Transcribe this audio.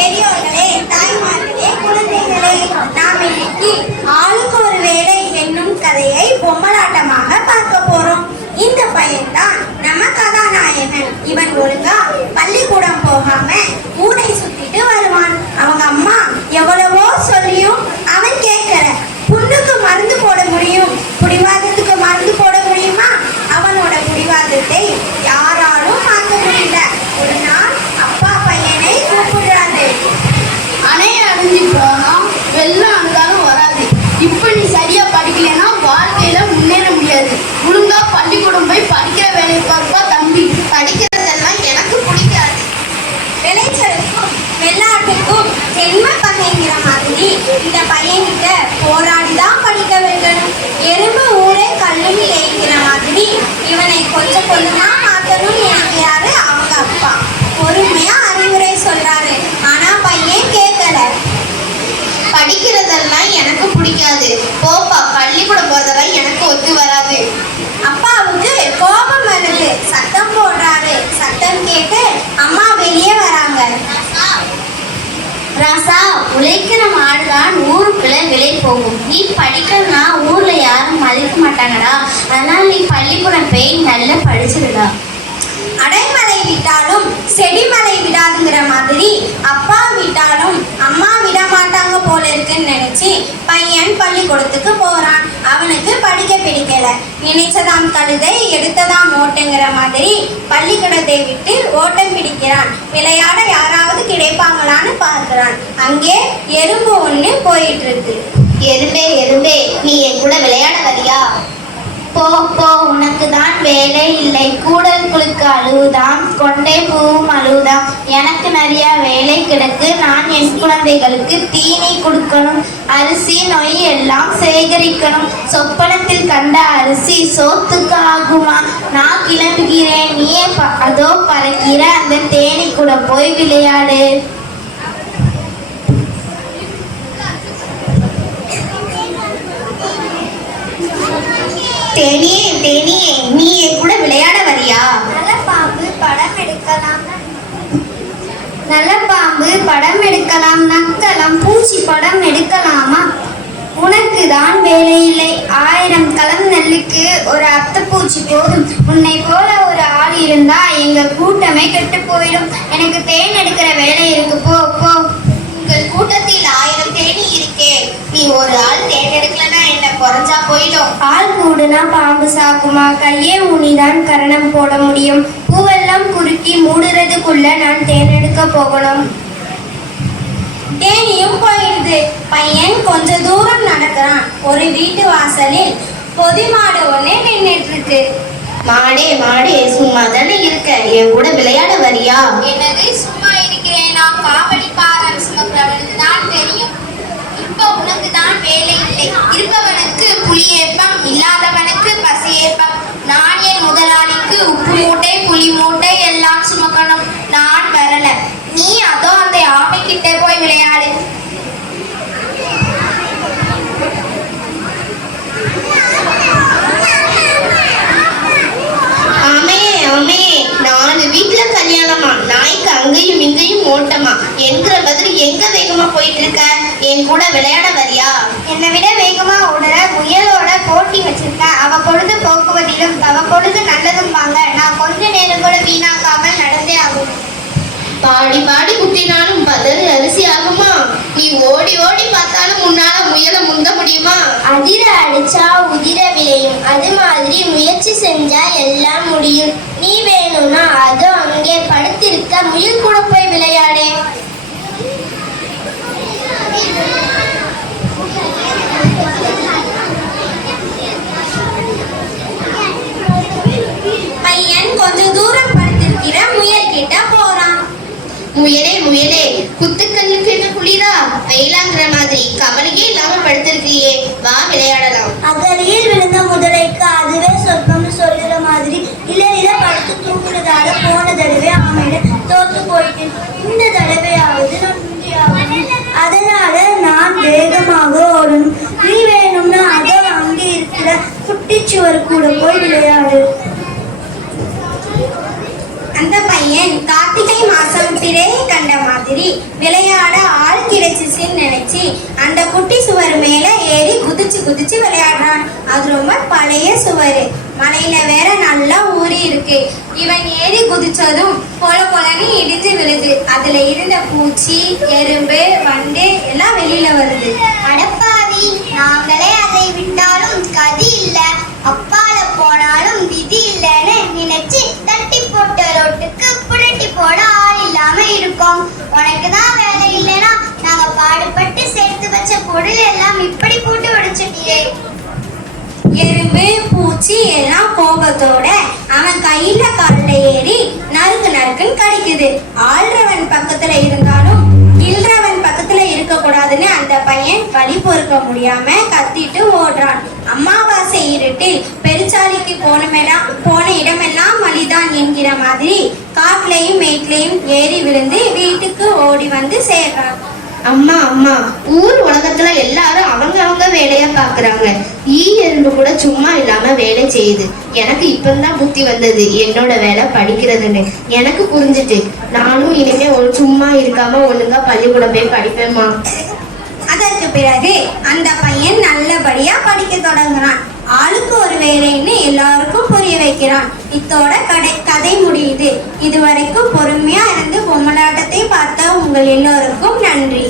பெரியோர்களே தாய்மார்களே குழந்தைகளே நாம் இன்னைக்கு ஆளுக்கு ஒரு வேலை என்னும் கதையை பொம்மலாட்டமாக பார்க்க போறோம் இந்த பையன்தான் நம்ம கதாநாயகன் இவன் ஒழுங்கா பள்ளிக்கூடம் போகாம ஊரை சுத்திட்டு வருவான் அவங்க அம்மா எவ்வளவோ சொல்லியும் அவன் கேட்கல புண்ணுக்கு மருந்து போட முடியும் புடிவாதத்துக்கு மருந்து போட முடியுமா அவனோட புடிவாதத்தை யாராலும் மாற்ற முடியல ஒரு நாள் அப்பா பையனை கூப்பிடுறாரு அணை அடைஞ்சு போனா வெள்ளம் அணுகாலும் வராது இப்ப நீ சரியா படிக்கலைன்னா வாழ்க்கையில முன்னேற முடியாது ஒழுங்கா பள்ளிக்கூடம் போய் படிக்கிற வேலையை பார்ப்பா தம்பி படிக்கிறதெல்லாம் எனக்கு பிடிக்காது விளைச்சலுக்கும் வெள்ளாட்டுக்கும் ஜென்ம பகைங்கிற மாதிரி இந்த பையன்கிட்ட போராடி தான் படிக்க வைக்கணும் எறும்பு ஊரே கல்லும் ஏய்க்கிற மாதிரி இவனை கொஞ்சம் கொஞ்சமா மாத்தணும்னு நினைக்கிறாரு அவங்க அப்பா பொறுமையா அறிவுரை சொல்றாரு ஆனா பையன் கேட்கல படிக்கிறதெல்லாம் எனக்கு பிடிக்காது போப்பா பள்ளிக்கூடம் போறதெல்லாம் எனக்கு ஒத்து வராது அப்பாவுக்கு கோபம் வருது சத்தம் போடுறாரு சத்தம் கேட்டு அம்மா வெளியே வராங்க ராசா உழைக்கிற மாடுதான் ஊருக்குள்ள விலை போகும். நீ படிக்கலனா ஊர்ல யாரும் மதிக்க மாட்டாங்கடா. அதனால நீ பள்ளிக்கூடம் போய் நல்லா படிச்சிருடா. அடைமலை விட்டாலும் செடிமலை விடாதுங்கிற மாதிரி அப்பா விட்டாலும் அம்மா விட மாட்டாங்க போல இருக்குன்னு நினைச்சு பையன் பள்ளிக்கூடத்துக்கு போறான். அவனுக்கு படிக்க நினைச்சதாம் கழுதை எடுத்ததாம் ஓட்டுங்கிற மாதிரி பள்ளிக்கூடத்தை விட்டு ஓட்டம் பிடிக்கிறான். விளையாட யாராவது கிடைப்பாங்களான்னு பார்க்கிறான். அங்கே எறும்பு ஒண்ணு போயிட்டு இருக்கு எறும்பே எறும்பே நீ என் கூட விளையாட வரியா போ போ உனக்கு தான் வேலை இல்லை. கூடல் குழுக்க அழுவுதாம் கொண்டை பூவும் அழுவுதாம். எனக்கு நிறைய வேலை கிடக்கு. நான் என் குழந்தைகளுக்கு தீனி கொடுக்கணும். அரிசி நொய் எல்லாம் சேகரிக்கணும். சொப்பனத்தில் கண்ட அரிசி சோத்துக்கு ஆகுமா? நான் கிளம்புகிறேன். நீயே ப- அதோ பறக்கிற அந்த தேனி கூட போய் விளையாடு. தேனியே தேனியே நீ என் கூட விளையாட வரியா? நல்ல பாம்பு படம் எடுக்கலாம். நல்ல பாம்பு படம் எடுக்கலாம் நக்கலாம் பூச்சி படம் எடுக்கலாமா? உனக்கு தான் வேலை இல்லை ஆயிரம் களம் நெல்லுக்கு ஒரு அத்தைப்பூச்சி போதும். உன்னை போல ஒரு ஆள் இருந்தா எங்க கூட்டமே கெட்டு போயிடும். எனக்கு தேன் எடுக்கிற வேலை இருக்கு. போ போ. உங்கள் கூட்டத்தில் ஆயிரம் தேனி இருக்கே. நீ ஒரு ஆள் தேன் எடுக்கலன்னா குறைஞ்சா போயிடும். ஆள் கூடுனா பாம்பு சாக்குமா? கையே ஊனிதான் கரணம் போட முடியும். பூவெல்லாம் குறுக்கி மூடுறதுக்குள்ள நான் தேனெடுக்க போகணும். தேனியும் போயிடுது. பையன் கொஞ்ச தூரம் நடக்கிறான். ஒரு வீட்டு வாசலில் பொதி மாடு ஒண்ணு நின்னுட்டு இருக்கு மாடே மாடே சும்மா தானே இருக்க? என் கூட விளையாட வரியா? என்னது? சும்மா இருக்கிறேன்? நான் காவடி பாரம் சுமக்கிறவனுக்கு தான் தெரியும். இப்போ உனக்கு தான் வேலை இல்லை. இருப்பவனுக்கு புலி மூட்டை எல்லாம் சுமக்கணும் நான் வரல நீ அதோ அந்த ஆமை கிட்ட போய் விளையாடு ஆமே ஆமே நாலு வீட்டுல கல்யாணமா நாய்க்கு அங்கேயும் இங்கேயும் ஓட்டமா என்கிற பதில் எங்க வேகமா போயிட்டு இருக்க என் கூட விளையாட வரியா என்னை விட வேகமா ஓடுற முயலோட போட்டி வச்சிருக்கேன் அவ பொழுது போக்குவதிலும் அவ பொழுது நல்லதும் வாங்க நான் கொஞ்ச நேரம் கூட வீணாக்காமல் நடந்தே ஆகும் பாடி பாடி குத்தினாலும் பதறி அரிசி ஆகுமா? நீ ஓடி ஓடி பார்த்தாலும் உன்னால முயல முந்த முடியுமா? அதிர அடிச்சா உதிர விளையும். அது மாதிரி முயற்சி செஞ்சா எல்லாம் முடியும். நீ வேணும்னா அது அங்கே படுத்திருக்க முயல் கூட போய் விளையாடே. பையன் கவலையே இல்லாம படுத்திருக்கியே வா விளையாடலாம். அகலியில் விழுந்த முதலைக்கு அதுவே சொற்பம்னு சொல்லுற மாதிரி இலையில படுத்து தூங்குறதால போன தடவை ஆமையில தோத்து போயிட்டேன். இந்த தடவையாவது அதனால நான் வேகமாக ஓடணும். நீ வேணும்னா அதோ அங்கே இருக்கிற குட்டிச்சுவர் கூட போய் விளையாடு. அந்த பையன் கார்த்திகை மாசம் திரையை கண்ட மாதிரி. விளையாட ஆள் கிடைச்சிச்சுன்னு நினைச்சு அந்த குட்டி சுவர் மேல ஏறி குதிச்சு குதிச்சு விளையாடுறான். அது ரொம்ப பழைய சுவர். மலையில வேற நல்லா ஊறி இருக்கு. இவன் ஏறி குதிச்சதும் பொல பொலன்னு இடிஞ்சு விழுது. அதுல இருந்த பூச்சி எறும்பு வண்டு எல்லாம் வெளியில வருது. அடப்பாவி நாங்களே அதை விட்டாலும் கதி இல்ல. உனக்கு தான் வேலை இல்லைன்னா நாங்க பாடுபட்டு சேர்த்து வச்ச பொருள் எல்லாம் இப்படி போட்டு உடைச்சிட்டியே எறும்பு பூச்சி எல்லாம் கோபத்தோட அவன் கையில கால்ல ஏறி நறுக்கு நறுக்குன்னு கடிக்குது. ஆள்றவன் பக்கத்துல இருந்தாலும் இல்றவன் பக்கத்துல இருக்க கூடாதுன்னு அந்த பையன் வழி பொறுக்க முடியாம கத்திட்டு ஓடுறான். அமாவாசை இருட்டில் பெருச்சாலிக்கு போனமெல்லாம் போன இடமெல்லாம் வழிதான் என்கிற மாதிரி காட்டுலையும் மேட்லையும் ஏறி விழுந்து வீட்டுக்கு ஓடி வந்து சேர்றான் அம்மா அம்மா ஊர் உலகத்துல எல்லாரும் அவங்க அவங்க வேலைய பாக்குறாங்க ஈ எறும்பு கூட சும்மா இல்லாம வேலை செய்யுது. எனக்கு இப்பதான் புத்தி வந்தது என்னோட வேலை படிக்கிறதுன்னு. எனக்கு புரிஞ்சுட்டு நானும் இனிமே ஒரு சும்மா இருக்காம ஒழுங்கா பள்ளிக்கூடம் போய் படிப்பேம்மா. அதற்கு பிறகு அந்த பையன் நல்லபடியா படிக்க தொடங்குறான். ஆளுக்கு ஒரு வேலைன்னு எல்லாருக்கும் புரிய வைக்கிறான். இத்தோட கடை கதை முடியுது. இதுவரைக்கும் பொறுமையா இருந்து பொம்மலாட்டத்தை பார்த்த உங்கள் எல்லோருக்கும் நன்றி.